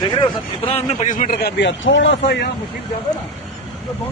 देख रहे हो सर, इतना हमने 25 मीटर कर दिया, थोड़ा सा यहाँ मशीन ज्यादा ना तो दोनों